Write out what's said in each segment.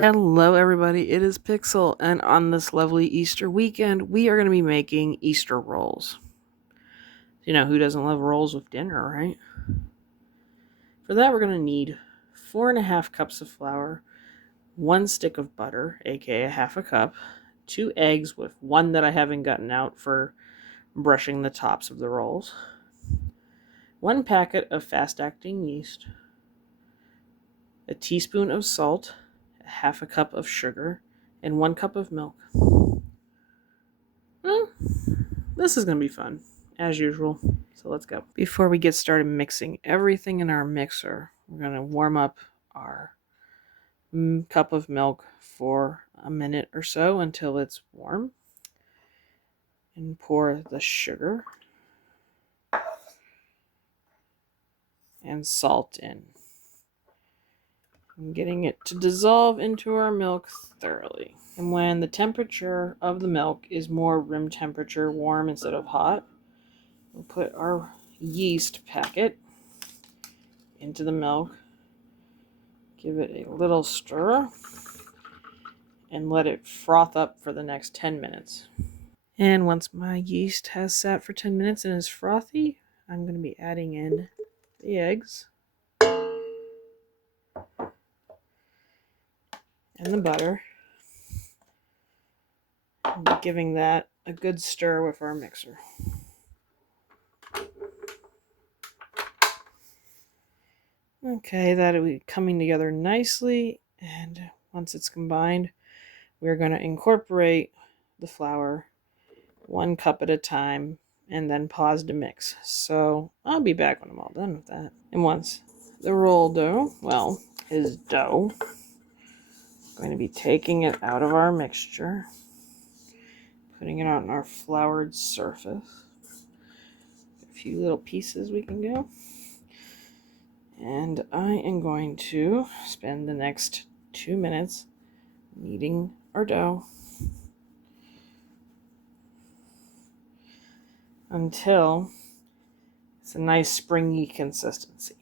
Hello everybody, it is Pixel, and on this lovely Easter weekend, we are going to be making Easter rolls. You know, who doesn't love rolls with dinner, right? For that, we're going to need 4.5 cups of flour, 1 stick of butter, aka half a cup, 2 eggs with 1 that I haven't gotten out for brushing the tops of the rolls, 1 packet of fast-acting yeast, a teaspoon of salt, half a cup of sugar, and 1 cup of milk. This is going to be fun, as usual, so let's go. Before we get started mixing everything in our mixer, we're going to warm up our cup of milk for a minute or so until it's warm. And pour the sugar and salt in. I'm getting it to dissolve into our milk thoroughly. And when the temperature of the milk is more room temperature, warm instead of hot, we'll put our yeast packet into the milk, give it a little stir, and let it froth up for the next 10 minutes. And once my yeast has sat for 10 minutes and is frothy, I'm going to be adding in the eggs and the butter, and giving that a good stir with our mixer. Okay, that will be coming together nicely, and once it's combined, we're going to incorporate the flour 1 cup at a time and then pause to mix. So I'll be back when I'm all done with that. And once the roll dough, is dough, I'm going to be taking it out of our mixture, putting it on our floured surface. A few little pieces we can go. And I am going to spend the next 2 minutes kneading our dough until it's a nice springy consistency.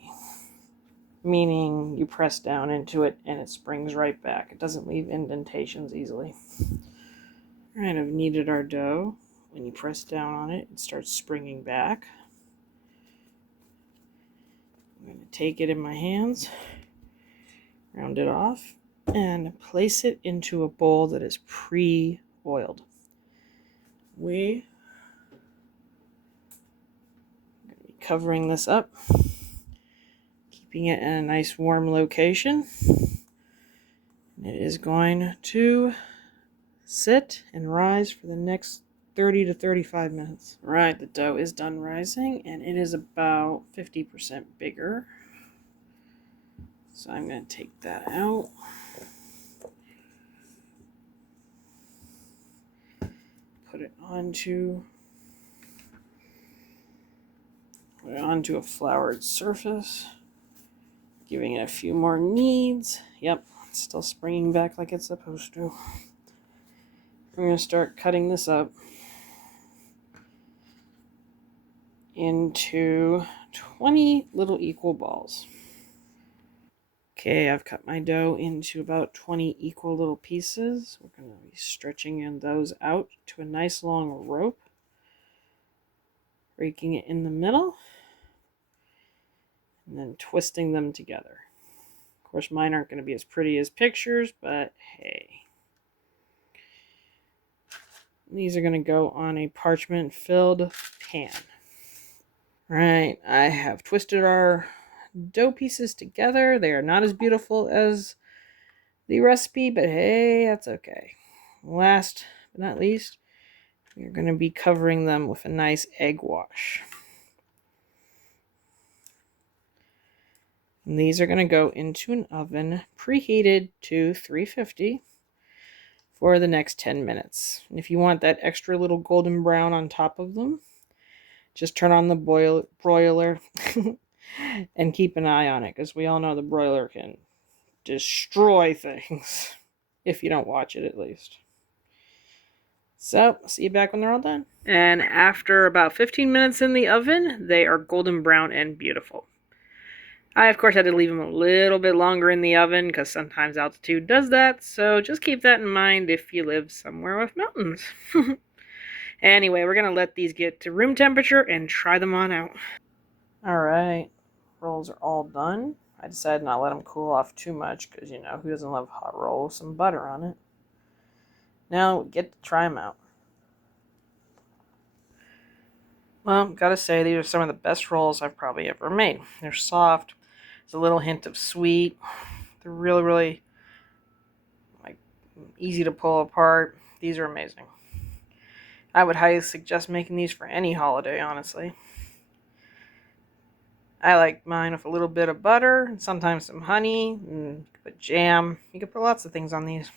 Meaning you press down into it and it springs right back. It doesn't leave indentations easily. Alright, I've kneaded our dough. When you press down on it, it starts springing back. I'm going to take it in my hands, round it off, and place it into a bowl that is pre-oiled. We are going to be covering this up, keeping it in a nice warm location. It is going to sit and rise for the next 30 to 35 minutes. Right, the dough is done rising, and it is about 50% bigger. So I'm going to take that out. Put it onto a floured surface, giving it a few more kneads. Yep, it's still springing back like it's supposed to. We're going to start cutting this up into 20 little equal balls. Okay, I've cut my dough into about 20 equal little pieces. We're going to be stretching those out to a nice long rope, breaking it in the middle, and then twisting them together. Of course, mine aren't going to be as pretty as pictures, but hey. These are going to go on a parchment-filled pan. Right, I have twisted our dough pieces together. They are not as beautiful as the recipe, but hey, that's okay. Last but not least, we're going to be covering them with a nice egg wash. And these are going to go into an oven preheated to 350 for the next 10 minutes. And if you want that extra little golden brown on top of them, just turn on the broiler and keep an eye on it, because we all know the broiler can destroy things if you don't watch it, at least. So, see you back when they're all done. And after about 15 minutes in the oven, they are golden brown and beautiful. I, of course, had to leave them a little bit longer in the oven because sometimes altitude does that, so just keep that in mind if you live somewhere with mountains. Anyway, we're going to let these get to room temperature and try them on out. Alright, rolls are all done. I decided not to let them cool off too much because, you know, who doesn't love hot roll with some butter on it? Now, get to try them out. Well, gotta say, these are some of the best rolls I've probably ever made. They're soft, there's a little hint of sweet. They're really, really like easy to pull apart. These are amazing. I would highly suggest making these for any holiday, honestly. I like mine with a little bit of butter, and sometimes some honey, and you could put jam. You could put lots of things on these.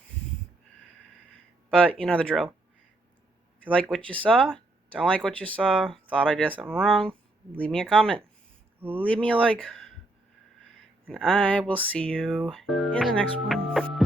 But you know the drill. If you like what you saw, don't like what you saw, thought I did something wrong, leave me a comment. Leave me a like. And I will see you in the next one.